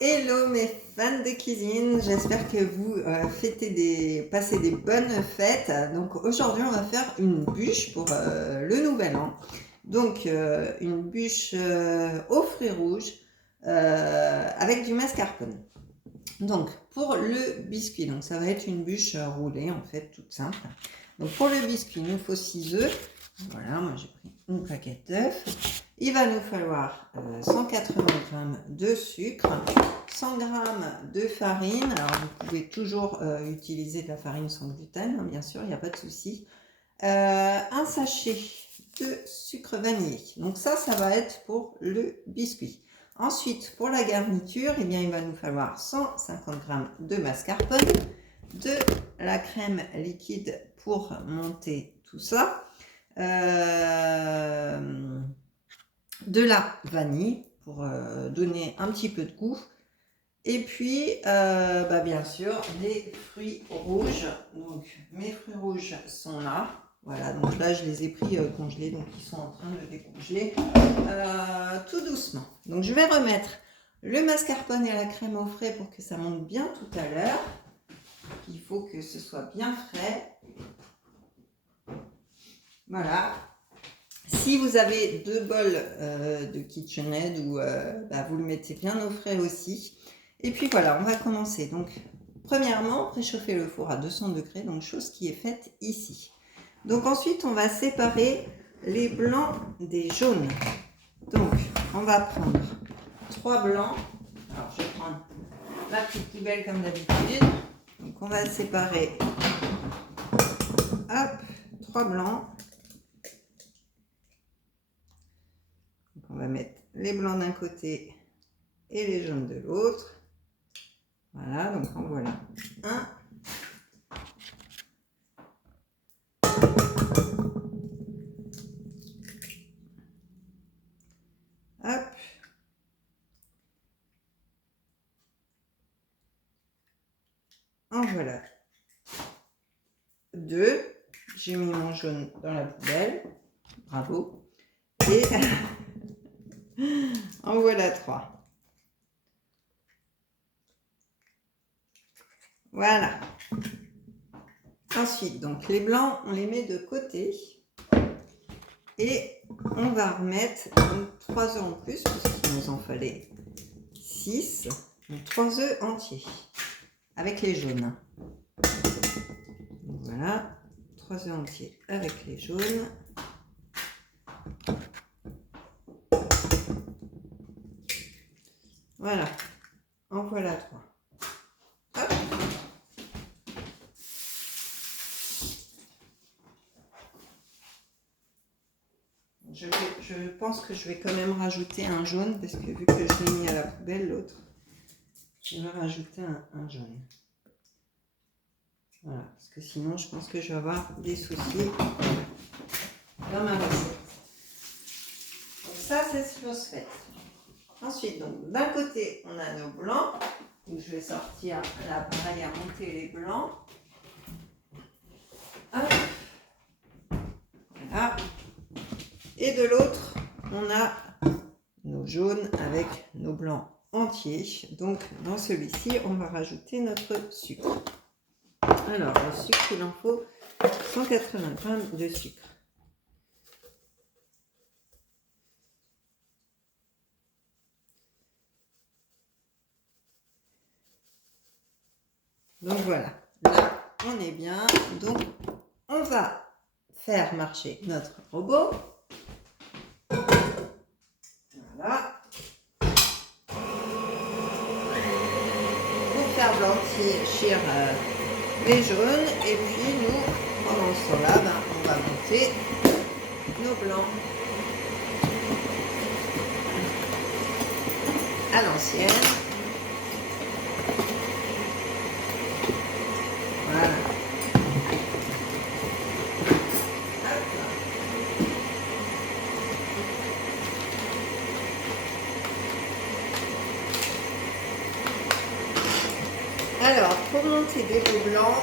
Hello mes fans de cuisine, j'espère que vous passez des bonnes fêtes. Donc aujourd'hui on va faire une bûche pour le nouvel an. Donc une bûche aux fruits rouges avec du mascarpone. Donc pour le biscuit, donc ça va être une bûche roulée en fait toute simple. Donc pour le biscuit il nous faut 6 œufs. Voilà, moi j'ai pris une plaquette d'œufs. Il va nous falloir 180 g de sucre, 100 g de farine. Alors vous pouvez toujours utiliser de la farine sans gluten, hein, bien sûr, il n'y a pas de souci. Un sachet de sucre vanillé. Donc ça va être pour le biscuit. Ensuite, pour la garniture, eh bien, il va nous falloir 150 g de mascarpone, de la crème liquide pour monter tout ça, de la vanille pour donner un petit peu de goût, et puis bien sûr les fruits rouges. Donc mes fruits rouges sont là, voilà, donc là je les ai pris congelés, donc ils sont en train de décongeler tout doucement. Donc je vais remettre le mascarpone et la crème au frais pour que ça monte bien tout à l'heure. Il faut que ce soit bien frais, voilà. Si vous avez 2 bols de KitchenAid, vous le mettez bien au frais aussi. Et puis voilà, on va commencer. Donc, premièrement, préchauffer le four à 200 degrés, donc chose qui est faite ici. Donc ensuite, on va séparer les blancs des jaunes. Donc, on va prendre 3 blancs. Alors, je vais prendre ma petite poubelle comme d'habitude. Donc, on va séparer, hop, 3 blancs. On va mettre les blancs d'un côté et les jaunes de l'autre. Voilà, donc en voilà un. Hop. En voilà 2. J'ai mis mon jaune dans la poubelle. Bravo. Et en voilà 3. Voilà. Ensuite, donc les blancs, on les met de côté. Et on va remettre 3 œufs en plus, puisqu'il nous en fallait 6. Donc 3 œufs entiers, avec les jaunes. Donc voilà, 3 œufs entiers avec les jaunes. Voilà, en voilà 3. Hop. Je pense que je vais quand même rajouter un jaune, parce que vu que je l'ai mis à la poubelle, l'autre, je vais rajouter un jaune. Voilà, parce que sinon je pense que je vais avoir des soucis dans ma recette. Donc ça, c'est chose faite. Ensuite, donc d'un côté, on a nos blancs. Donc je vais sortir l'appareil à monter les blancs. Hop. Voilà. Et de l'autre, on a nos jaunes avec nos blancs entiers. Donc dans celui-ci, on va rajouter notre sucre. Alors le sucre, il en faut 180 g de sucre. Donc voilà, là on est bien. Donc on va faire marcher notre robot. Voilà. Pour faire blanchir les jaunes. Et puis nous, pendant ce temps-là, on va monter nos blancs à l'ancienne. Voilà. Alors, pour monter des veaux blancs,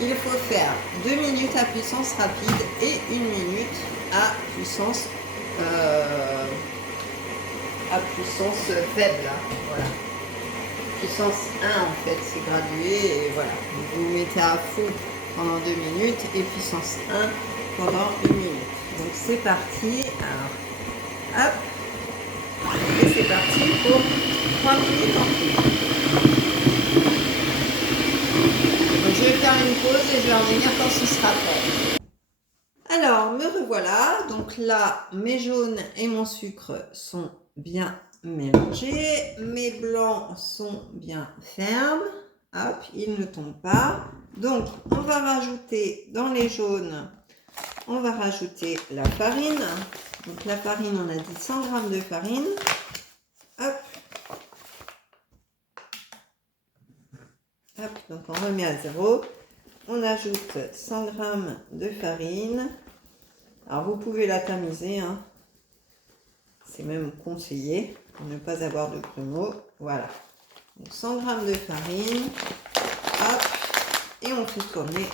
il faut faire 2 minutes à puissance rapide et 1 minute à puissance à puissance faible. Hein. Voilà. Puissance 1 en fait, c'est gradué et voilà. Vous mettez à fond pendant 2 minutes et puissance 1 pendant 1 minute. Donc c'est parti. Alors, hop. Et c'est parti pour 3 minutes en tout. Donc je vais faire une pause et je vais revenir quand ce sera prêt. Alors, me revoilà. Donc là, mes jaunes et mon sucre sont bien mélangés. Mes blancs sont bien fermes. Hop, ils ne tombent pas. Donc, on va rajouter dans les jaunes, on va rajouter la farine. Donc la farine, on a dit 100 g de farine. Hop. Hop, donc on remet à 0. On ajoute 100 g de farine. Alors vous pouvez la tamiser, hein. C'est même conseillé pour ne pas avoir de grumeaux. Voilà. Donc 100 g de farine. Hop. Et on fait tourner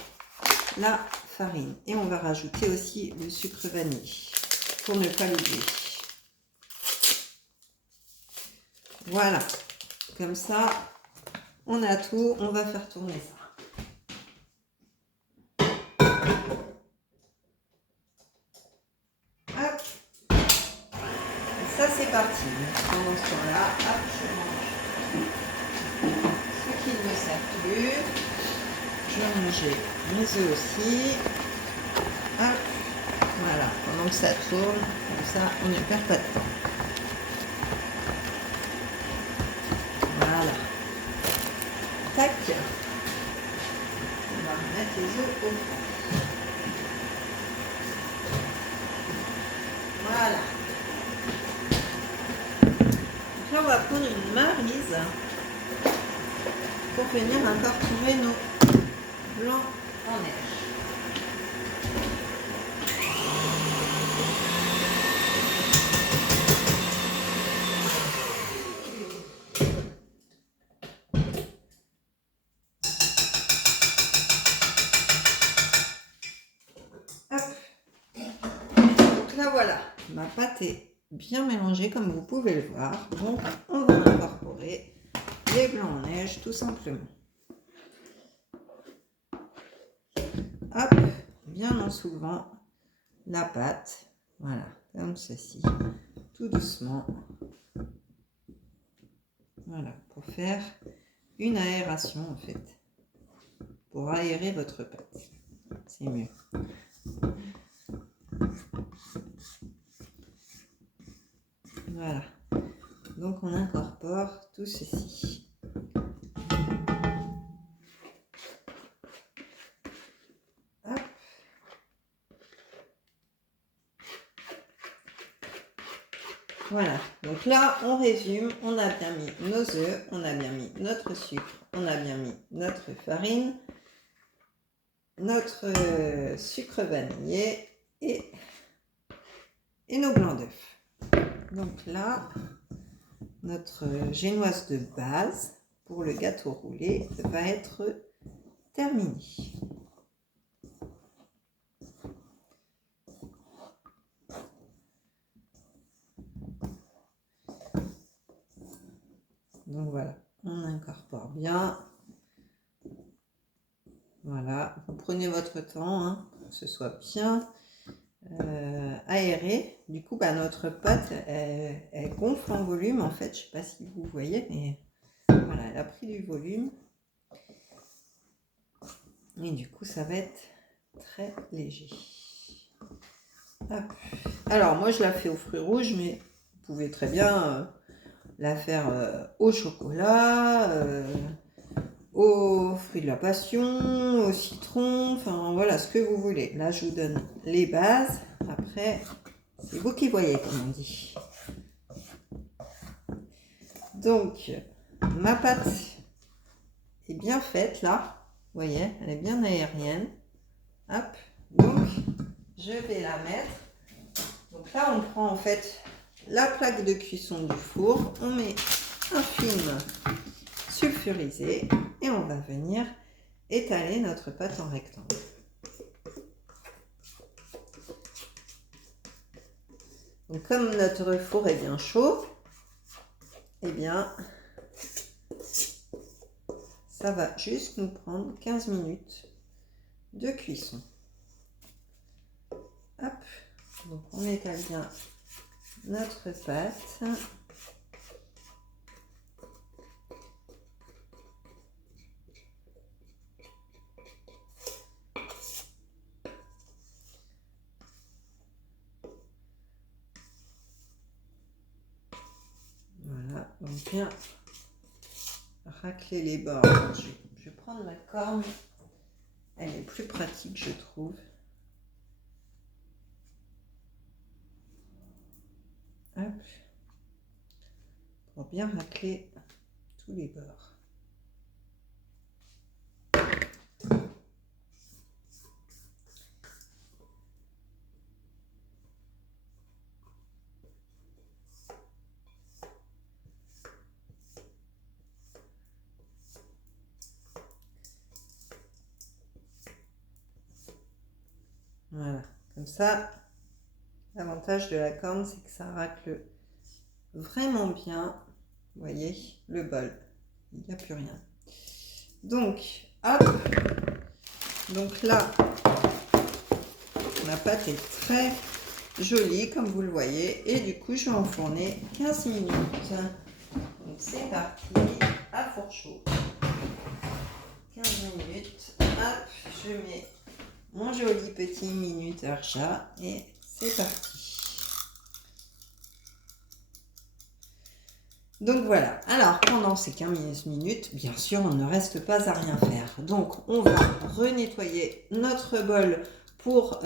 la farine. Et on va rajouter aussi le sucre vanille pour ne pas l'oublier. Voilà. Comme ça, on a tout. On va faire tourner ça. Hop. Et ça, c'est parti. Pendant ce temps-là, hop, je mange ce qui ne me sert plus. Je vais manger mes œufs aussi. Hop. Voilà. Pendant que ça tourne, comme ça, on ne perd pas de temps. Voilà. Tac. On va remettre les œufs au fond. Voilà. Donc là, on va prendre une maryse pour venir incorporer nos blancs en neige. Hop. Donc là, voilà. Ma pâte est bien mélangée comme vous pouvez le voir. Donc, on va incorporer les blancs en neige tout simplement. Hop, bien en soulevant la pâte. Voilà, comme ceci. Tout doucement. Voilà, pour faire une aération en fait. Pour aérer votre pâte. C'est mieux. Voilà. Donc on incorpore tout ceci. Hop. Voilà. Donc là, on résume. On a bien mis nos œufs, on a bien mis notre sucre, on a bien mis notre farine, notre sucre vanillé et nos blancs d'œufs. Donc là, notre génoise de base pour le gâteau roulé va être terminée. Donc voilà, on incorpore bien. Voilà, vous prenez votre temps, hein, pour que ce soit bien aéré. Du coup, notre pâte, elle gonfle en volume. En fait, je ne sais pas si vous voyez, mais voilà, elle a pris du volume. Et du coup, ça va être très léger. Hop. Alors, moi, je la fais aux fruits rouges, mais vous pouvez très bien la faire au chocolat, aux fruits de la passion, au citron, enfin voilà, ce que vous voulez. Là, je vous donne les bases. Après, c'est vous qui voyez, comme on dit. Donc, ma pâte est bien faite, là. Vous voyez, elle est bien aérienne. Hop. Donc, je vais la mettre. Donc là, on prend en fait la plaque de cuisson du four. On met un film sulfurisé et on va venir étaler notre pâte en rectangle. Donc comme notre four est bien chaud, eh bien, ça va juste nous prendre 15 minutes de cuisson. Hop, donc on étale bien notre pâte. Voilà, donc bien racler les bords. Je vais prendre ma corne, elle est plus pratique, je trouve. Hop, pour bien racler tous les bords. Voilà, comme ça, l'avantage de la corne, c'est que ça racle vraiment bien. Vous voyez, le bol, il n'y a plus rien. Donc, hop, donc là, ma pâte est très jolie, comme vous le voyez, et du coup, je vais enfourner 15 minutes. Donc, c'est parti, à four chaud. 15 minutes, hop, je mets mon joli petit minuteur chat et c'est parti. Donc voilà, alors pendant ces 15 minutes, bien sûr, on ne reste pas à rien faire. Donc on va renettoyer notre bol pour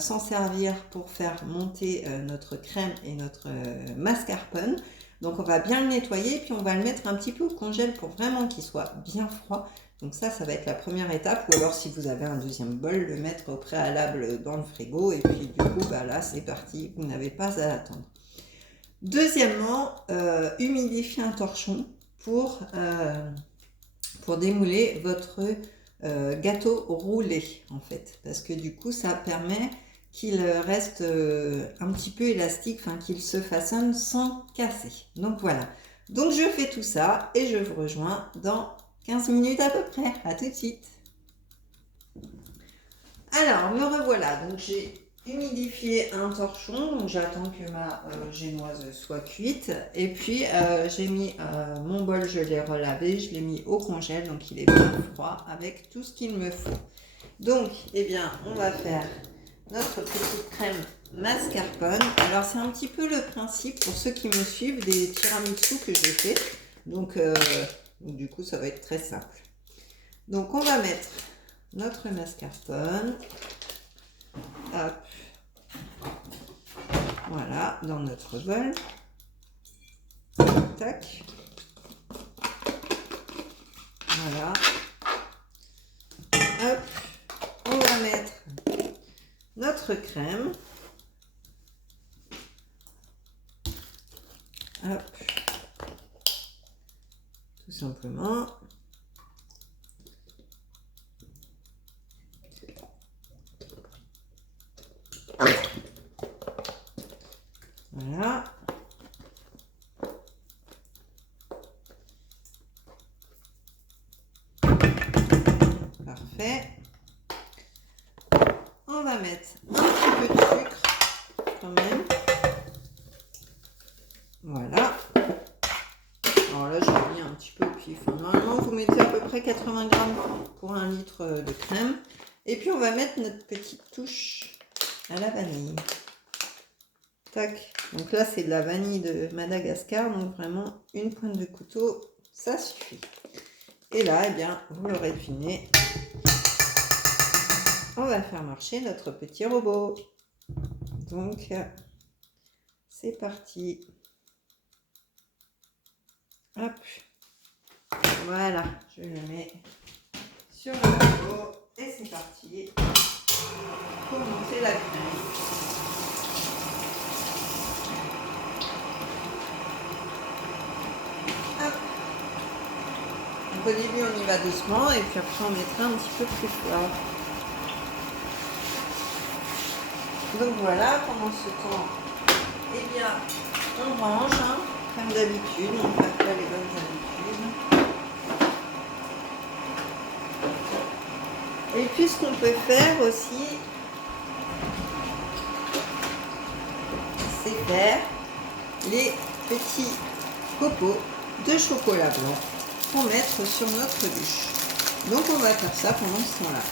s'en servir pour faire monter notre crème et notre mascarpone. Donc on va bien le nettoyer, puis on va le mettre un petit peu au congèle pour vraiment qu'il soit bien froid. Donc ça va être la première étape, ou alors si vous avez un deuxième bol, le mettre au préalable dans le frigo, et puis du coup, bah là c'est parti, vous n'avez pas à attendre. Deuxièmement, humidifier un torchon pour démouler votre gâteau roulé, en fait, parce que du coup, ça permet qu'il reste un petit peu élastique, enfin qu'il se façonne sans casser. Donc voilà, donc je fais tout ça et je vous rejoins dans 15 minutes à peu près. À tout de suite. Alors, me revoilà. Donc, j'ai humidifié un torchon. Donc, j'attends que ma génoise soit cuite. Et puis, j'ai mis mon bol, je l'ai relavé. Je l'ai mis au congèle. Donc, il est bien froid avec tout ce qu'il me faut. Donc, eh bien, on va faire notre petite crème mascarpone. Alors, c'est un petit peu le principe, pour ceux qui me suivent, des tiramisu que j'ai fait. Donc, du coup, ça va être très simple. Donc, on va mettre notre mascarpone, hop, voilà, dans notre bol, tac, voilà, hop, on va mettre notre crème, hop, tout simplement. Voilà. Parfait. On va mettre un petit peu de sucre quand même. Voilà. Alors là, j'ai mis un petit peu au pif. Normalement, vous mettez à peu près 80 grammes pour 1 litre de crème. Et puis, on va mettre notre petite touche à la vanille. Tac. Donc là, c'est de la vanille de Madagascar. Donc vraiment, une pointe de couteau, ça suffit. Et là, eh bien, vous l'aurez deviné, on va faire marcher notre petit robot. Donc, c'est parti. Hop. Voilà, je le mets sur le robot. Et c'est parti pour monter la crème. Au début, on y va doucement et puis après, on mettra un petit peu plus fort. Donc voilà, pendant ce temps, eh bien, on range. faire d'habitude, on ne fait pas les bonnes habitudes. Et puis ce qu'on peut faire aussi, c'est faire les petits copeaux de chocolat blanc pour mettre sur notre bûche. Donc on va faire ça pendant ce temps-là.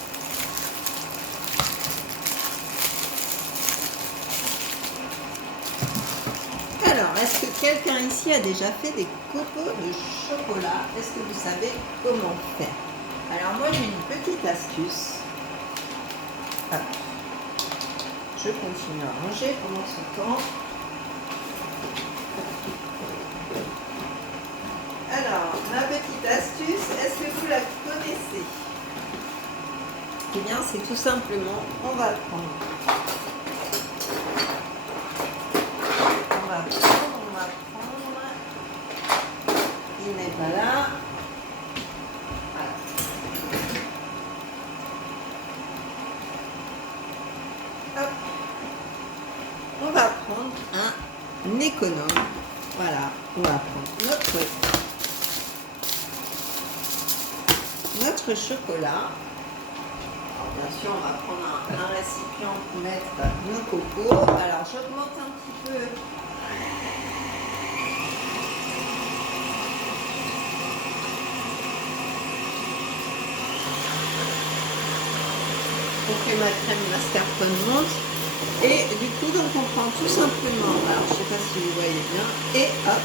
Alors, est-ce que quelqu'un ici a déjà fait des copeaux de chocolat? Est-ce que vous savez comment faire? Alors moi j'ai une petite astuce. Hop. Je continue à ranger pendant ce temps. Alors, ma petite astuce, est-ce que vous la connaissez? Eh bien, c'est tout simplement, on va prendre. Il n'est pas là. Voilà. Hop. On va prendre un économe. Voilà, on va prendre notre chocolat. Alors, bien sûr, on va prendre un récipient pour mettre nos cocos. Alors, j'augmente un petit peu. Pour que ma crème mascarpone monte. Et du coup, donc on prend tout simplement, alors je ne sais pas si vous voyez bien, et hop,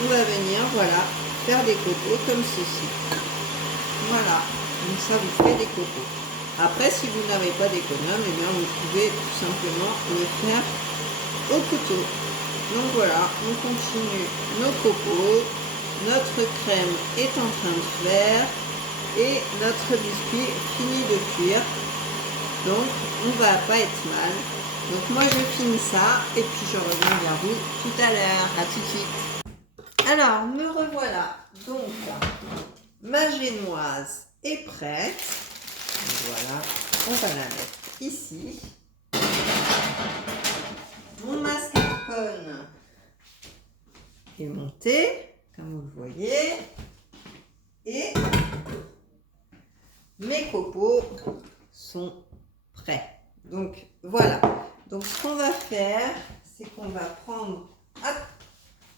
on va venir, voilà, faire des cocos comme ceci. Voilà, donc ça vous fait des cocos. Après, si vous n'avez pas d'économe, eh bien vous pouvez tout simplement le faire au couteau. Donc voilà, on continue nos cocos, notre crème est en train de faire, et notre biscuit finit de cuire. Donc on va pas être mal. Donc moi je finis ça et puis je reviens vers vous tout à l'heure. À tout de suite. Alors me revoilà. Donc ma génoise est prête. Voilà, on va la mettre ici. Mon mascarpone est monté, comme vous le voyez. Et mes copeaux sont prêts. Donc voilà. Donc ce qu'on va faire, c'est qu'on va prendre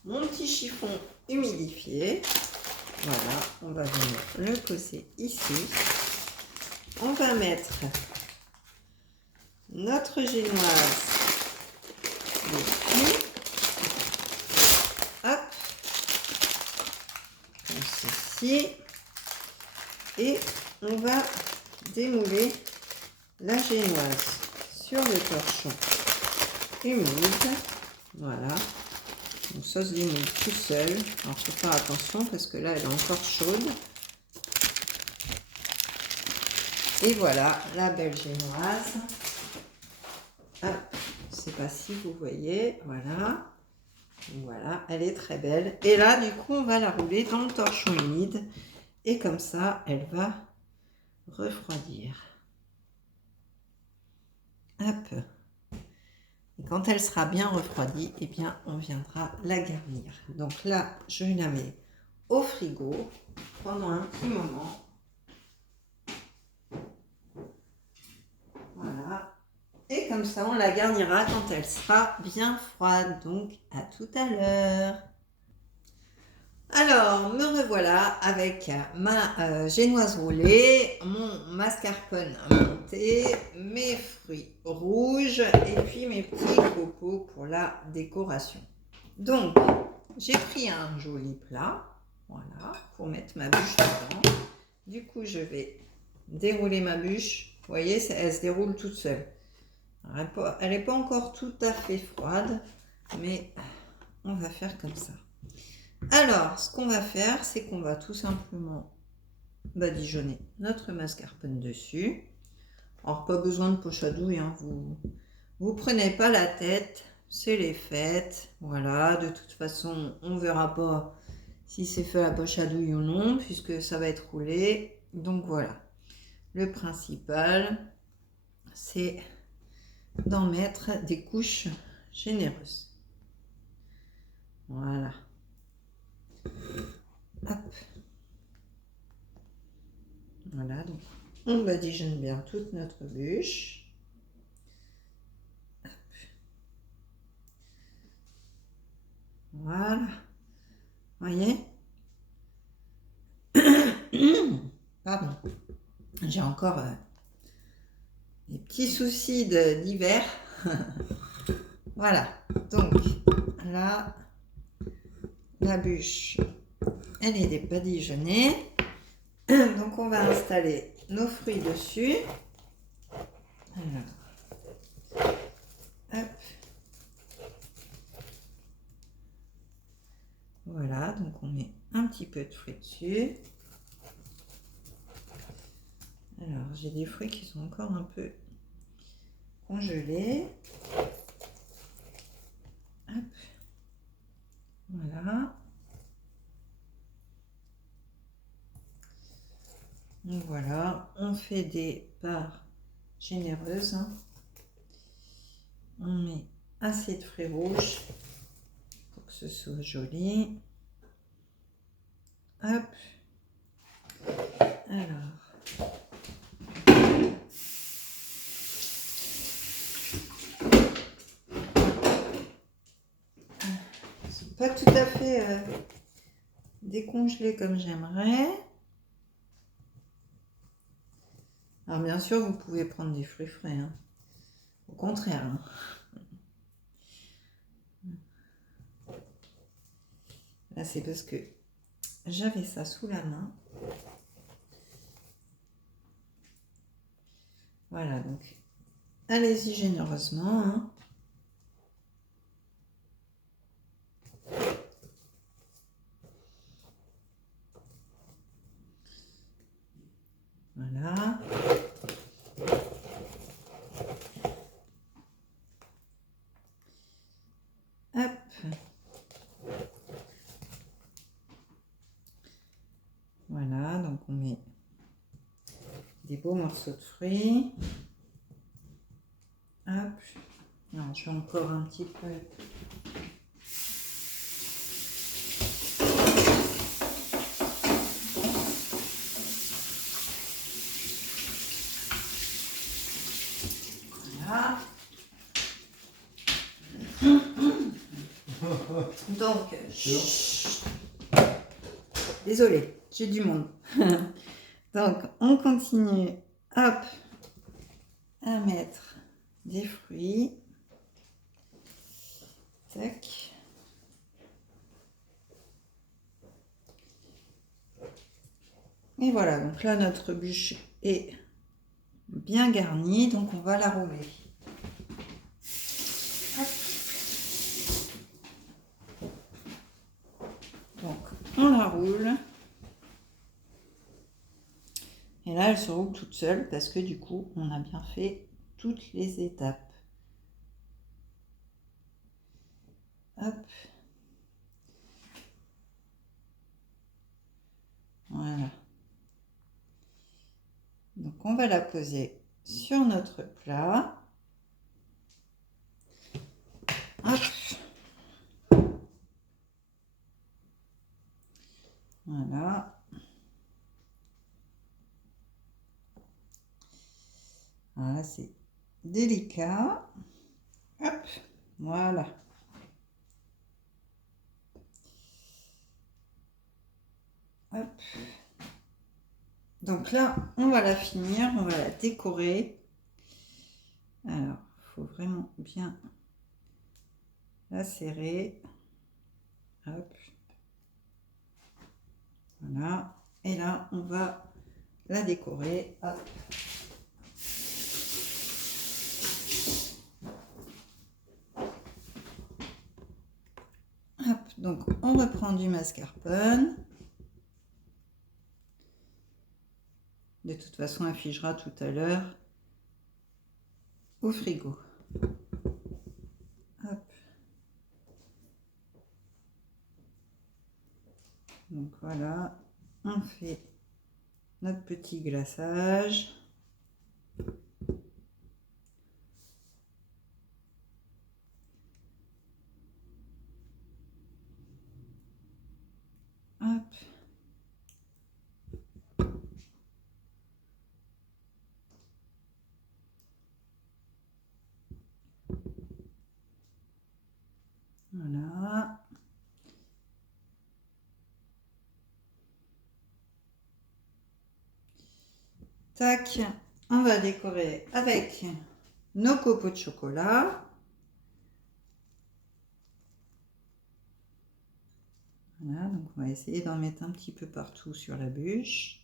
mon petit chiffon humidifié. Voilà, on va venir le poser ici. On va mettre notre génoise dessus. Hop, comme ceci. Et on va démouler la génoise sur le torchon humide. Voilà. Donc ça se démoule tout seul. Alors il faut faire attention parce que là elle est encore chaude. Et voilà la belle génoise. Hop, je ne sais pas si vous voyez. Voilà. Voilà, elle est très belle. Et là du coup on va la rouler dans le torchon humide. Et comme ça elle va refroidir. Hop. Et quand elle sera bien refroidie, eh bien, on viendra la garnir. Donc là, je la mets au frigo pendant un petit moment. Voilà. Et comme ça, on la garnira quand elle sera bien froide. Donc, à tout à l'heure. Alors, me revoilà avec ma génoise roulée, mon mascarpone monté, mes fruits rouges et puis mes petits copeaux pour la décoration. Donc, j'ai pris un joli plat, voilà, pour mettre ma bûche dedans. Du coup, je vais dérouler ma bûche. Vous voyez, elle se déroule toute seule. Elle n'est pas encore tout à fait froide, mais on va faire comme ça. Alors, ce qu'on va faire, c'est qu'on va tout simplement badigeonner notre mascarpone dessus. Alors, pas besoin de poche à douille, hein, vous prenez pas la tête, c'est les fêtes. Voilà, de toute façon, on verra pas si c'est fait à la poche à douille ou non, puisque ça va être roulé. Donc voilà, le principal, c'est d'en mettre des couches généreuses. Voilà. Hop. Voilà, donc on badigeonne bien toute notre bûche. Hop. Voilà. Voyez? Pardon. J'ai encore des petits soucis d'hiver. Voilà. Donc là, la bûche, elle est badigeonnée. Donc on va installer nos fruits dessus. Alors, hop. Voilà, donc on met un petit peu de fruits dessus. Alors j'ai des fruits qui sont encore un peu congelés. Hop. Voilà. Donc voilà, on fait des parts généreuses. Hein. On met assez de fruits rouges pour que ce soit joli. Hop. Alors. Ils sont pas tout à fait décongelés comme j'aimerais. Alors bien sûr, vous pouvez prendre des fruits frais. Hein. Au contraire. Hein. Là, c'est parce que j'avais ça sous la main. Voilà, donc allez-y généreusement. Hein. Voilà. Hop. Voilà, donc on met des beaux morceaux de fruits. Hop. Alors, je vais encore un petit peu. Voilà. Donc, désolée, j'ai du monde. Donc, on continue, hop, à mettre des fruits. Tac. Et voilà, donc là, notre bûche est bien garnie, donc on va la rouler. Hop. Donc, on la roule. Et là, elle se roule toute seule parce que du coup, on a bien fait toutes les étapes. Hop. Voilà. Donc, on va la poser sur notre plat. Hop. Voilà. Voilà, c'est délicat. Hop. Voilà. Hop. Donc là, on va la finir, on va la décorer. Alors, il faut vraiment bien la serrer. Hop. Voilà. Et là, on va la décorer. Hop. Hop. Donc, on reprend du mascarpone. De toute façon, elle figera tout à l'heure au frigo. Hop. Donc voilà, on fait notre petit glaçage. Tac, on va décorer avec nos copeaux de chocolat. Voilà, donc on va essayer d'en mettre un petit peu partout sur la bûche.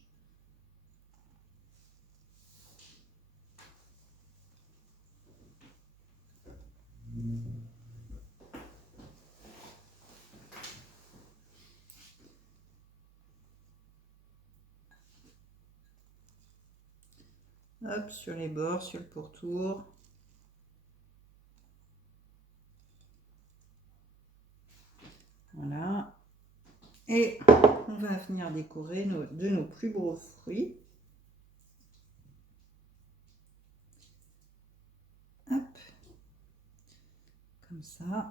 Hop, sur les bords, sur le pourtour. Voilà. Et on va venir décorer de nos plus gros fruits. Hop. Comme ça.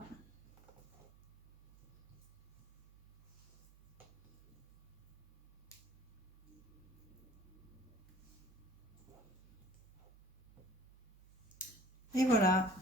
Et voilà.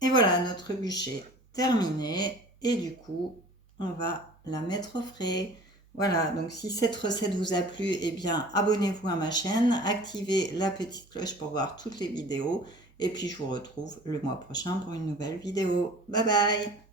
Et voilà, notre bûcher terminé. Et du coup, on va la mettre au frais. Voilà, donc si cette recette vous a plu, eh bien, abonnez-vous à ma chaîne, activez la petite cloche pour voir toutes les vidéos. Et puis, je vous retrouve le mois prochain pour une nouvelle vidéo. Bye bye!